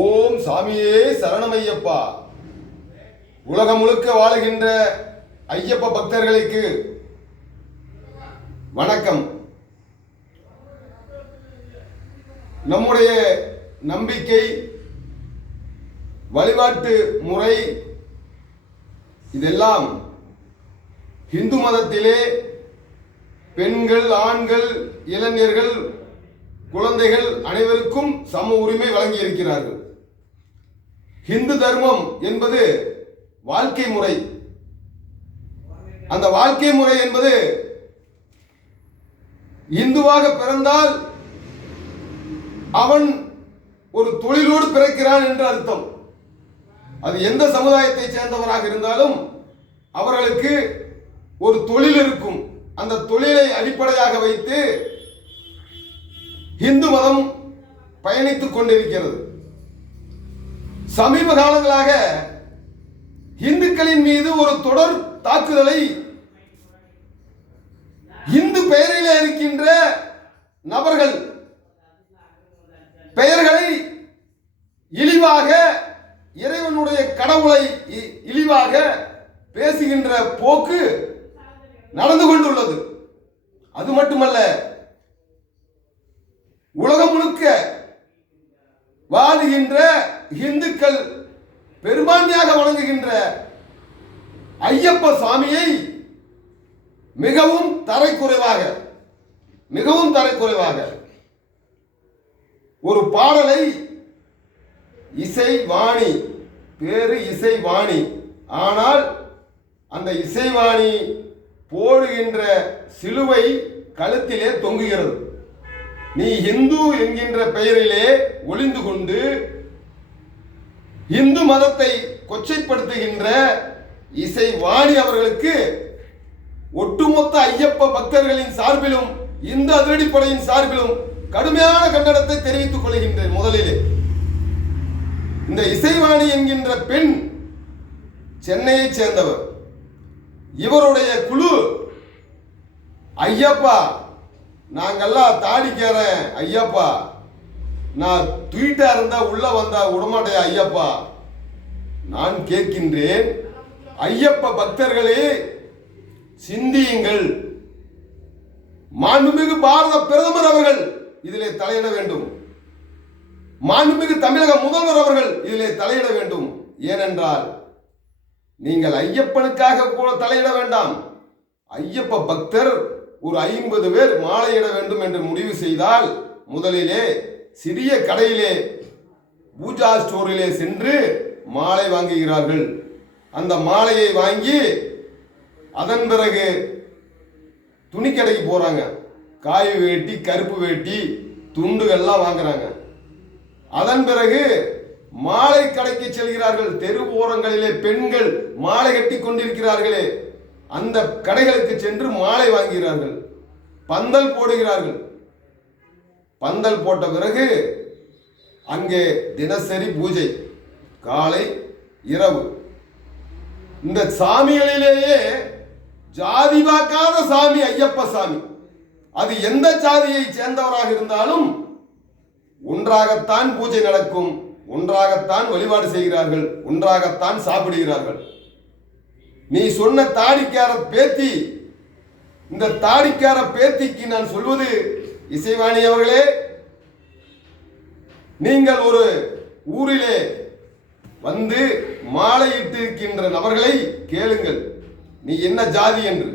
ஓம் சாமியே சரணமையப்பா. உலகம் முழுக்க வாழுகின்ற ஐயப்ப பக்தர்களுக்கு வணக்கம். நம்முடைய நம்பிக்கை, வழிபாட்டு முறை இதெல்லாம் இந்து மதத்திலே பெண்கள், ஆண்கள், இளைஞர்கள், குழந்தைகள் அனைவருக்கும் சம உரிமை வழங்கி இருக்கிறார்கள். இந்து தர்மம் என்பது வாழ்க்கை முறை. அந்த வாழ்க்கை முறை என்பது இந்துவாக பிறந்தால் அவன் ஒரு தொழிலோடு பிறக்கிறான் என்று அர்த்தம். அது எந்த சமுதாயத்தை சேர்ந்தவராக இருந்தாலும் அவர்களுக்கு ஒரு தொழில் இருக்கும். அந்த தொழிலை அடிப்படையாக வைத்து இந்து மதம் பயணித்துக் கொண்டிருக்கிறது. சமீப காலங்களாக இந்துக்களின் மீது ஒரு தொடர் தாக்குதலை இந்து பெயரிலே இருக்கின்ற நபர்கள் பெயர்களை இழிவாக, இறைவனுடைய கடவுளை இழிவாக பேசுகின்ற போக்கு நடந்து கொண்டுள்ளது. அது மட்டுமல்ல, உலகம் முழுக்க வாழுகின்ற இந்துக்கள் பெரும்பான்மையாக வணங்குகின்ற ஐயப்ப சாமியை மிகவும் தரைக்குறைவாக ஒரு பாடலை இசைவாணி, பேரு இசைவாணி, ஆனால் அந்த இசைவாணி போடுகின்ற சிலுவை கழுத்திலே தொங்குகிறது. நீ இந்து என்கின்ற பெயரிலே ஒளிந்து கொண்டு இந்து மதத்தை கொச்சைப்படுத்துகின்ற இசைவாணி அவர்களுக்கு ஒட்டுமொத்த ஐயப்ப பக்தர்களின் சார்பிலும் இந்து அதிரடிப்படையின் சார்பிலும் கடுமையான கண்டனத்தை தெரிவித்துக் கொள்கின்றேன். முதலிலே இந்த இசைவாணி என்கின்ற பெண் சென்னையை சேர்ந்தவர். இவருடைய குழு, ஐயப்பா நாங்கெல்லாம் தாடிக்கிறேன் ஐயப்பா, நான் தூயிட்டா இருந்தா உள்ள வந்தா விடமாட்டேன் ஐயப்பா. நான் கேட்கின்றேன், ஐயப்ப பக்தர்களே சிந்தியுங்கள். மாண்புமிகு பாரத பிரதமர் அவர்கள் இதிலே தலையிட வேண்டும். மாண்புமிகு தமிழக முதல்வர் அவர்கள் இதிலே தலையிட வேண்டும். ஏனென்றால் நீங்கள் ஐயப்பனுக்காக கூட தலையிட வேண்டாம். ஐயப்ப பக்தர் ஒரு 50 பேர் மாலையிட வேண்டும் என்று முடிவு செய்தால் முதலிலே சிறிய கடையிலே, பூஜா ஸ்டோரிலே சென்று மாலை வாங்குகிறார்கள். அந்த மாலையை வாங்கி அதன் பிறகு துணிக்கடைக்கு போறாங்க. காய் வேட்டி, கருப்பு வேட்டி, துண்டுகள்லாம் வாங்குறாங்க. அதன் பிறகு மாலை கடைக்கு செல்கிறார்கள். தெரு ஓரங்களிலே பெண்கள் மாலை கட்டி கொண்டிருக்கிறார்களே, அந்த கடைகளுக்கு சென்று மாலை வாங்குகிறார்கள். பந்தல் போடுகிறார்கள். பந்தல் போட்ட பிறகு அங்கே தினசரி பூஜை, காலை இரவு. இந்த சாமிகளிலேயே ஜாதி பார்க்காத சாமி ஐயப்ப சாமி. அது எந்த ஜாதியை சேர்ந்தவராக இருந்தாலும் ஒன்றாகத்தான் பூஜை நடக்கும், ஒன்றாகத்தான் வழிபாடு செய்கிறார்கள், ஒன்றாகத்தான் சாப்பிடுகிறார்கள். நீ சொன்ன தாடிக்கார பேத்தி, இந்த தாடிக்கார பேத்திக்கு நான் சொல்வது, இசைவாணி அவர்களே, நீங்கள் ஒரு ஊரிலே வந்து மாலையிட்டு இருக்கின்ற நபர்களை கேளுங்கள், நீ என்ன ஜாதி என்று.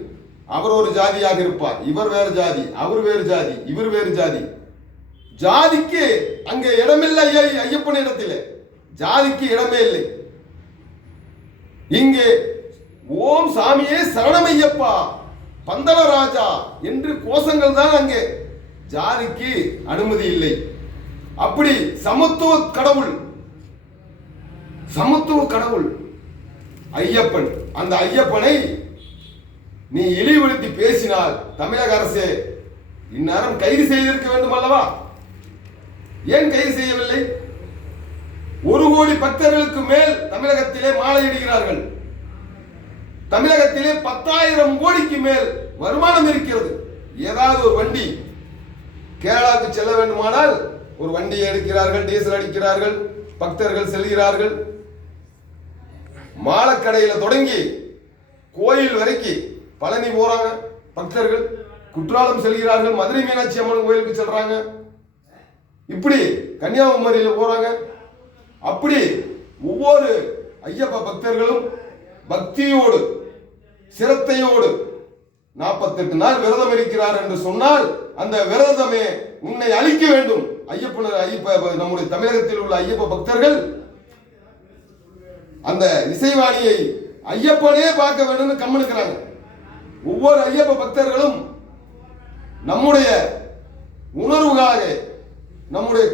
அவர் ஒரு ஜாதியாக இருப்பார், இவர் வேறு ஜாதி, அவர் வேறு ஜாதி, இவர் வேறு ஜாதி. ஜாதிக்கு அங்கே இடமில்லை. ஐயப்பன் இடத்திலே ஜாதிக்கு இடமே இல்லை. இங்கே ஓம் சாமியே சரணமையப்பா, பந்தளராஜா என்று கோஷங்கள் தான் அங்கே. ஜாதிக்கு அனுமதி இல்லை. அப்படி சமத்துவ கடவுள் ஐயப்பன். அந்த ஐயப்பனை நீ இழிவுபடுத்தி பேசினால் தமிழக அரசே இந்நேரம் கைது செய்திருக்க வேண்டும் அல்லவா? ஏன் கைது செய்யவில்லை? 1 கோடி பக்தர்களுக்கு மேல் தமிழகத்திலே மாலையிடுகிறார்கள். தமிழகத்திலே 10,000 கோடிக்கு மேல் வருமானம் இருக்கிறது. ஏதாவது ஒரு வண்டி கேரளாவுக்கு செல்ல வேண்டுமானால் ஒரு வண்டியை எடுக்கிறார்கள், டீசல் அடிக்கிறார்கள், பக்தர்கள் செல்கிறார்கள். மாலக்கடையில தொடங்கி கோயில் வரைக்கும் பழனி போறாங்க பக்தர்கள், குற்றாலம் செல்கிறார்கள், மதுரை மீனாட்சி அம்மன் கோயிலுக்கு செல்றாங்க, இப்படி கன்னியாகுமரியில போறாங்க. அப்படி ஒவ்வொரு ஐயப்ப பக்தர்களும் பக்தியோடு சிரத்தையோடு 48 நாள் விரதம் இருக்கிறார் என்று சொன்னால் அந்த விரதமே உன்னை அழிக்க வேண்டும். நம்முடைய தமிழகத்தில் உள்ள ஐயப்ப பக்தர்கள் அந்த இசைவாணியை ஐயப்பனே பார்க்க வேண்டும் கம்முனுக்கிறாங்க. ஒவ்வொரு ஐயப்ப பக்தர்களும் நம்முடைய உணர்வுகளாக நம்முடைய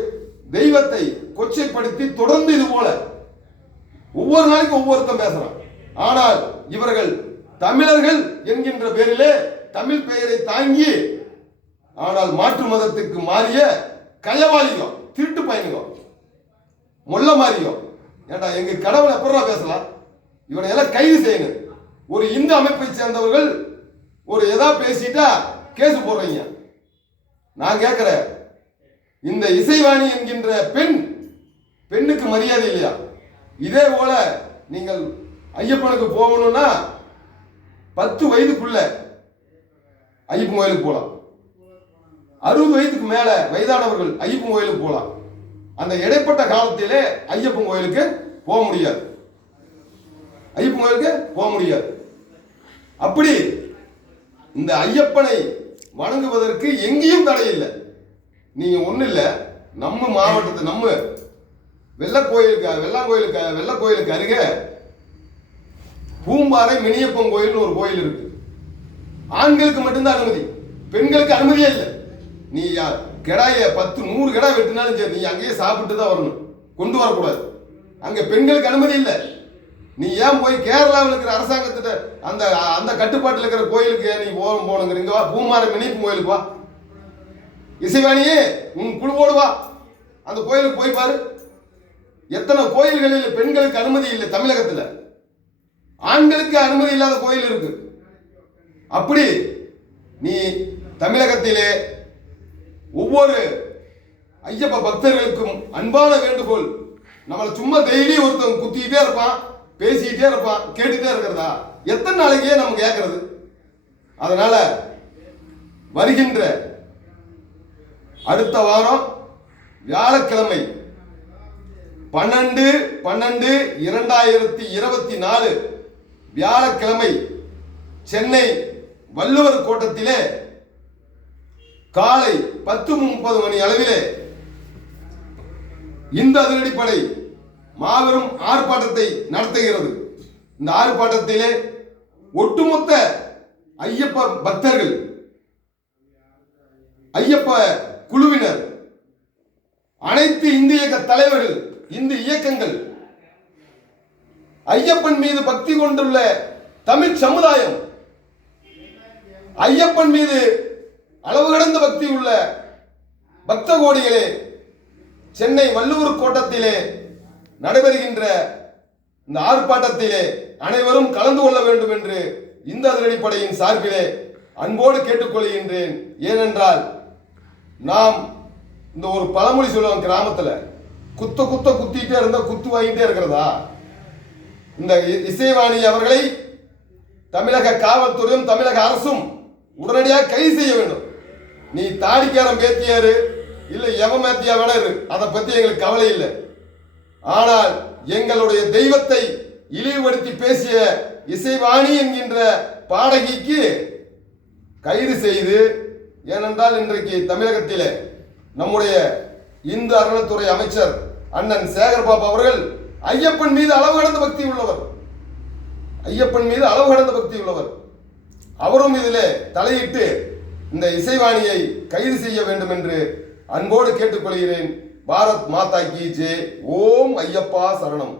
தெய்வத்தை கொச்சைப்படுத்தி தொடர்ந்து இது போல ஒவ்வொரு நாளைக்கும் ஒவ்வொருத்தன் பேசுறான். ஆனால் இவர்கள் தமிழர்கள் என்கின்ற பேரிலே தமிழ் பெயரை தாங்கி ஆனால் மாற்று மதத்துக்கு மாறிய கயவாளிகம், திருட்டு பயணிகம், மொல்ல மாறியும். ஏண்டா எங்க கடவுளை எப்படா பேசலாம்? இவனை எல்லாம் கைது செய்யணும். ஒரு இந்து அமைப்பை சேர்ந்தவர்கள் ஒரு எதா பேசிட்டா கேஸ் போடுறீங்க. நான் கேட்கிறேன், இந்த இசைவாணி என்கின்ற பெண்ணுக்கு மரியாதை இல்லையா? இதே போல நீங்கள் ஐயப்பனுக்கு போகணும்னா 10 வயதுக்குள்ள ஐயப்பன் கோயிலுக்கு போகலாம். 60 வயதுக்கு மேல வயதானவர்கள் ஐயப்பன் கோயிலுக்கு போகலாம். அந்த இடைப்பட்ட காலத்திலே ஐயப்பன் கோயிலுக்கு போக முடியாது. ஐயப்பன் கோயிலுக்கு போக முடியாது. அப்படி இந்த ஐயப்பனை வணங்குவதற்கு எங்கேயும் தடை இல்லை. நீங்க ஒண்ணு இல்ல, நம்ம மாவட்டத்தை நம்ம வெள்ளக்கோயிலுக்கு அருகே பூம்பாறை மினியப்பன் கோயில் ஒரு கோயில் இருக்கு. ஆண்களுக்கு மட்டும்தான் அனுமதி, பெண்களுக்கு அனுமதியே இல்லை. நீ கிடாய 10-100 கிடா வெட்டினாலும் சரி, நீ அங்கேயே சாப்பிட்டு தான் வரணும், கொண்டு வரக்கூடாது. அங்க பெண்களுக்கு அனுமதி இல்லை. நீ ஏன் போய் கேரளாவில் இருக்கிற அரசாங்கத்திட்ட அந்த அந்த கட்டுப்பாட்டில் இருக்கிற கோயிலுக்கு நீ போகணுங்கிறீங்க? வா, பூம்பாறை மினியப்பன் கோயிலுக்கு வா, இசைவாணியே உன் குழுவோடு வா, அந்த கோயிலுக்கு போய் பாரு. எத்தனை கோயில்களில் பெண்களுக்கு அனுமதி இல்லை தமிழகத்தில், ஆண்களுக்கு அனுமதி இல்லாத கோயில் இருக்கு. அப்படி நீ தமிழகத்திலே ஒவ்வொரு ஐயப்ப பக்தர்களுக்கும் அன்பான வேண்டுகோள், நம்மளை சும்மா டெய்லி ஒருத்தன் குத்திக்கிட்டே இருப்பான், பேசிக்கிட்டே இருப்பான், கேட்டுட்டே இருக்கிறதா? எத்தனை நாளைக்கே நம்ம கேட்கறது? அதனால வருகின்ற அடுத்த வாரம் வியாழக்கிழமை 12/12/2024 வியாழக்கிழமை சென்னை வள்ளுவர் கோட்டத்திலே காலை 10:30 மணி அளவிலே இந்த அதிரடிப்படை மாபெரும் ஆர்ப்பாட்டத்தை நடத்துகிறது. இந்த ஆர்ப்பாட்டத்திலே ஒட்டுமொத்த ஐயப்ப பக்தர்கள், ஐயப்ப குழுவினர், அனைத்து இந்து இயக்க தலைவர்கள், இந்து இயக்கங்கள், ஐயப்பன் மீது பக்தி கொண்டுள்ள தமிழ் சமுதாயம், ஐயப்பன் மீது அளவு கடந்த பக்தி உள்ள பக்த கோடிகளே, சென்னை வள்ளுவர் கோட்டத்திலே நடைபெறுகின்ற இந்த ஆர்ப்பாட்டத்திலே அனைவரும் கலந்து கொள்ள வேண்டும் என்று இந்த அதிரடிப்படையின் சார்பிலே அன்போடு கேட்டுக்கொள்கின்றேன். ஏனென்றால் நாம் இந்த ஒரு பழமொழி சொல்லுவாங்க கிராமத்தில், குத்திட்டே இருந்தா குத்து வாங்கிட்டே இருக்கிறதா? இந்த இசைவாணி அவர்களை தமிழக காவல்துறையும் தமிழக அரசும் உடனடியாக கைது செய்ய வேண்டும். நீ தாடிக்காரன் பேத்தியாரு இல்ல எவன் மேத்தியா வேணா இரு, அதை பத்தி எங்களுக்கு கவலை இல்லை. ஆனால் எங்களுடைய தெய்வத்தை இழிவுபடுத்தி பேசிய இசைவாணி என்கின்ற பாடகிக்கு கைது செய்து, ஏனென்றால் இன்றைக்கு தமிழகத்திலே நம்முடைய இந்து அறநிலைத்துறை அமைச்சர் அண்ணன் சேகர்பாபு அவர்கள் ஐயப்பன் மீது அளவு கடந்த பக்தி உள்ளவர், ஐயப்பன் மீது அளவு கடந்த பக்தி உள்ளவர். அவரும் இதிலே தலையிட்டு இந்த இசைவாணியை கைது செய்ய வேண்டும் என்று அன்போடு கேட்டுக்கொள்கிறேன். பாரத் மாதா கி ஜெய். ஓம் ஐயப்பா சரணம்.